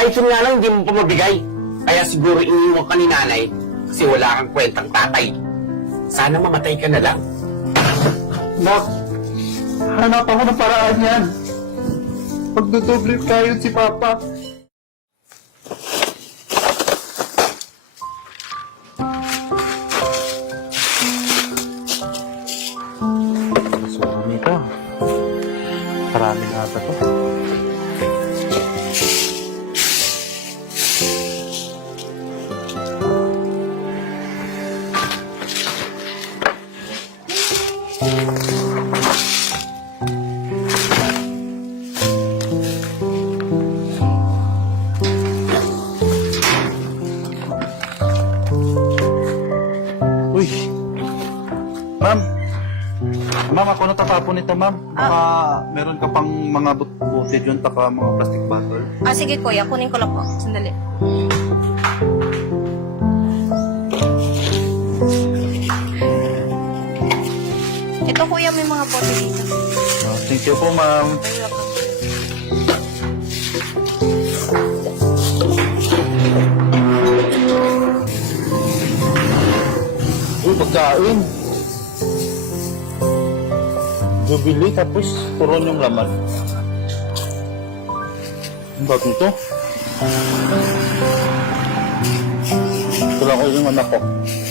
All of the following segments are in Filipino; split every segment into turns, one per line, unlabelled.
iPhone nga lang, hindi mo pa mabigay. Kaya siguro iniwan ka ni nanay kasi wala kang kwentang tatay. Sana mamatay ka na lang.
Nak, hanap ako ng paraan yan. Magdodoble kayo si Papa. So, ito. Marami nga ba ito? Uy! Ma'am! Ma'am, ako natapapon nito, ma'am. Baka meron ka pang mga buti dyan, taka mga plastic bottle.
Sige kuya, kunin ko lang po. Sandali. Ito kuya, may mga bote dito.
Oh, thank you po, ma'am.
Very welcome.
Uy, pagkain. Jubilee, tapos turon yung laman. Ang bago ito? Ito lang ko yung anak ko.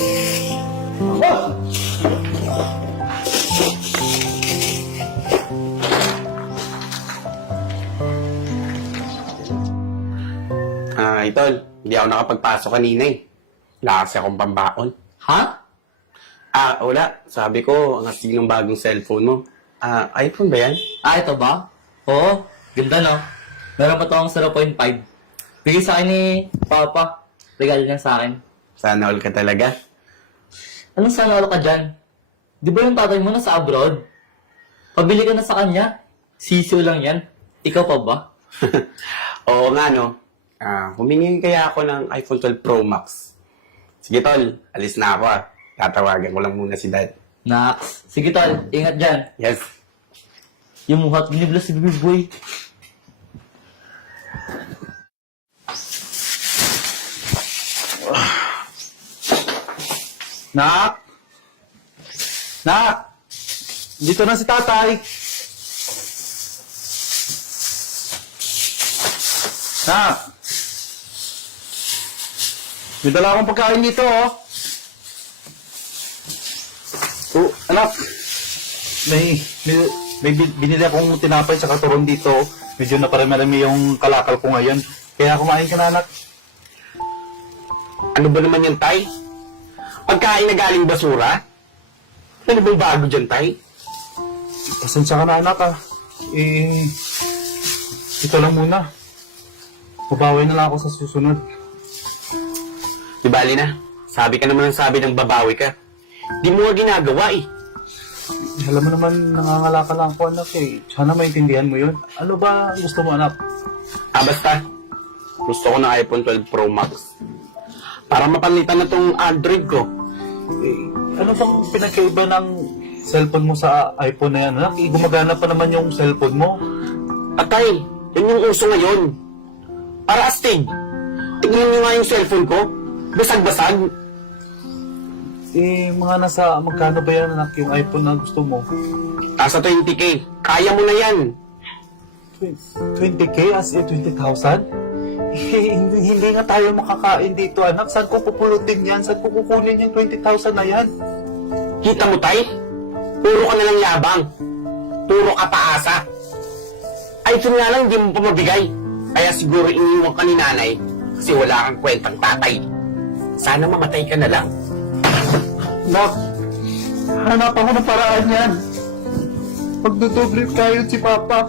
Idol, hindi ako nakapagpasok kanina eh. Wala kasi akong pambaon.
Ha?
Wala. Sabi ko, ang astig ng bagong cellphone mo. iPhone ba yan?
Ito ba? Oo, ganda no? Meron pa itong 0.5. Bigay sa akin ni Papa. Regalo niya sa akin.
Sana all ka talaga.
Anong sana ka dyan? Di ba yung tatay mo nasa abroad? Pabili ka na sa kanya. Sisiw lang yan. Ikaw pa ba?
Oo nga, no? Humingi kaya ako ng iPhone 12 Pro Max. Sige, tol. Alis na ako, Tatawagan ko lang muna si Dad.
Nax. Sige tol, ingat dyan.
Yes.
Yung muhat, binibla si Baby Boy.
Nak! Nak! Dito na si tatay. Nak! May dala akong pagkain dito, oh. Oh, anak. May binili akong tinapay sa katuron dito. Medyo naparami-rami yung kalakal ko ngayon. Kaya kumain ka na, anak.
Ano ba naman yan, Tay? Pagkain na galing basura? Ano bang bago dyan, Tay?
Pasensya ka na, anak, ito lang muna. Babawi na lang ako sa susunod.
Di bali na. Sabi ka naman ang sabi ng babawi ka. Di mo nga ginagawa,
Alam mo naman, nangangalaka lang ako, anak, Sana maintindihan mo yun. Ano ba gusto mo, anak?
Basta. Gusto ko ng iPhone 12 Pro Max. Para mapalitan na tong Android ko.
Ano bang pinagkaiba ng cellphone mo sa iPhone na yan, anak? Gumagana pa naman yung cellphone mo.
Atay, yun yung uso ngayon. Para astig. Tignan nyo nga yung cellphone ko. Basag-basag.
Mga nasa, magkano ba yan, anak, yung iPhone na gusto mo?
Nasa 20K. Kaya mo na yan.
20K as in 20,000? Hindi nga tayo makakain dito, anak. Saan ko pupulutin yan? Saan ko kukunin yung 20,000 na yan?
Kita mo, Tay? Puro ka na lang yabang. Puro ka paasa. iPhone nga lang, hindi mo pa mabigay. Kaya siguro iniwan ka ni nanay kasi wala kang kwentang tatay. Sana mamatay ka na lang.
Nak, hanap ako ng paraan yan. Magdodoble kayo si Papa.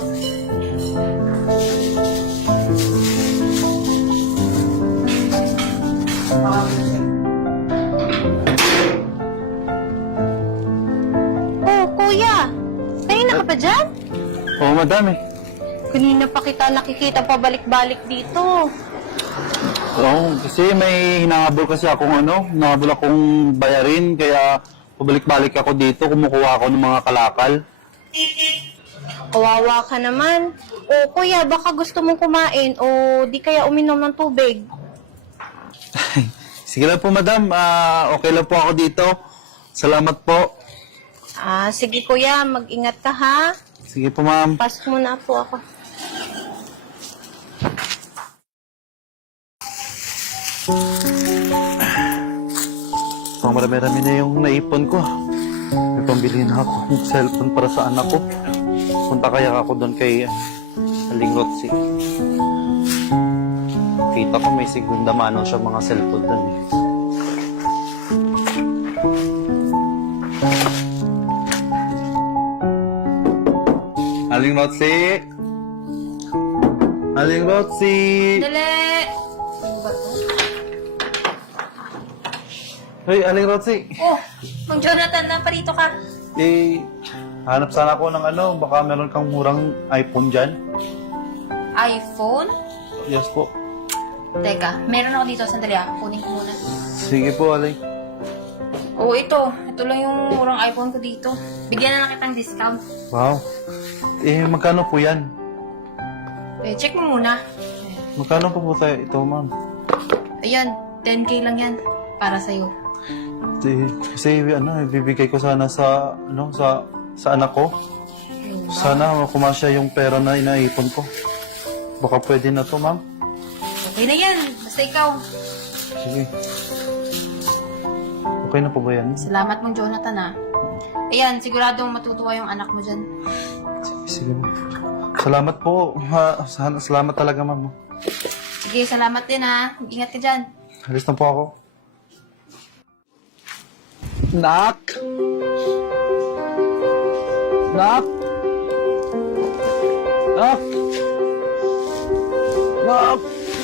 Oh, kuya! Kanina ka pa dyan?
Oo, madam
Kanina pa kita nakikita pabalik-balik dito.
Oo, kasi may hinahabol kasi akong hinahabol akong bayarin, kaya pabalik-balik ako dito, kumukuha ako ng mga kalakal.
Kawawa ka naman. O kuya, baka gusto mong kumain o di kaya uminom ng tubig.
Sige lang po, madam. Okay lang po ako dito. Salamat po.
Sige kuya, mag-ingat ka ha.
Sige po, ma'am.
Pasok muna po ako.
Pang marami-rami na yung naipon ko. May pambili na ako ng cellphone para sa anak ko. Punta kaya ako doon kay Aling Rotsi. Kita ko may segunda mano siya mga cellphone doon eh. Aling Rotsi! Aling Rotsi!
Dali!
Hey, Aling Rotsi!
Oh, Mang Jonathan, naparito ka.
Hanap sana ako ng baka meron kang murang iPhone dyan.
iPhone?
Yes po.
Teka, meron ako dito. Sandali kunin ko muna.
Sige po, Aling.
Oo, ito. Ito lang yung murang iPhone ko dito. Bigyan na lang kitang discount.
Wow. Magkano po yan?
Check mo muna.
Magkano po tayo ito, ma'am?
Ayan, 10K lang yan. Para sa'yo.
Kasi ibibigay ko sana sa anak ko. Sana kumasya yung pera na inaipon ko. Baka pwede na to, ma'am.
Okay na yan. Basta ikaw.
Sige. Okay na po ba yan?
Salamat mong Jonathan ha. Ayan, siguradong matutuwa yung anak mo dyan.
Sige, ma'am. Salamat po. Salamat talaga, ma'am.
Sige, salamat din ha. Ingat ka dyan.
Alis na po ako. Nak! Nak! Nak! Nak!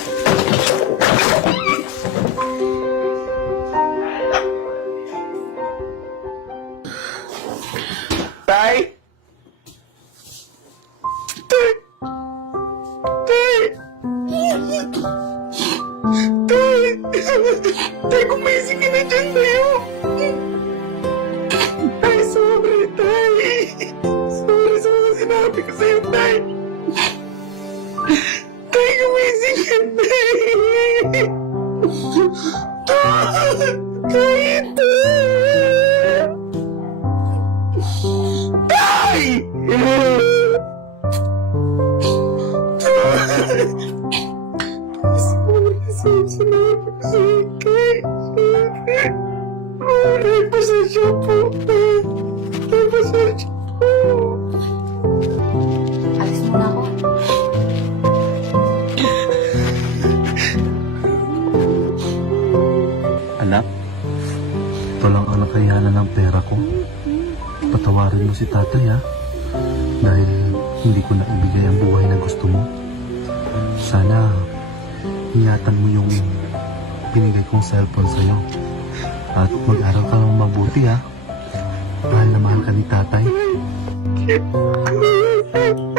Tay! Tay! Tay! Tay! Tay, kumising ka na dyan tayo! Tay, sorry, Tay! Sorry sa mga sinabi ko sa'yo, Tay! Tay, kumising ka, Tay! Tay! Tay! Pasensya po. Pasensya po.
Alis muna ako.
Anak, ito lang ang nakayanan ng pera ko. Patawarin mo si tatay, ha? Dahil hindi ko na ibigay ang buhay na gusto mo. Sana, ingatan mo yung binigay kong cellphone sa'yo. At mag-aral ka ng mabuti, ha? Mahal na mahal ka ni tatay.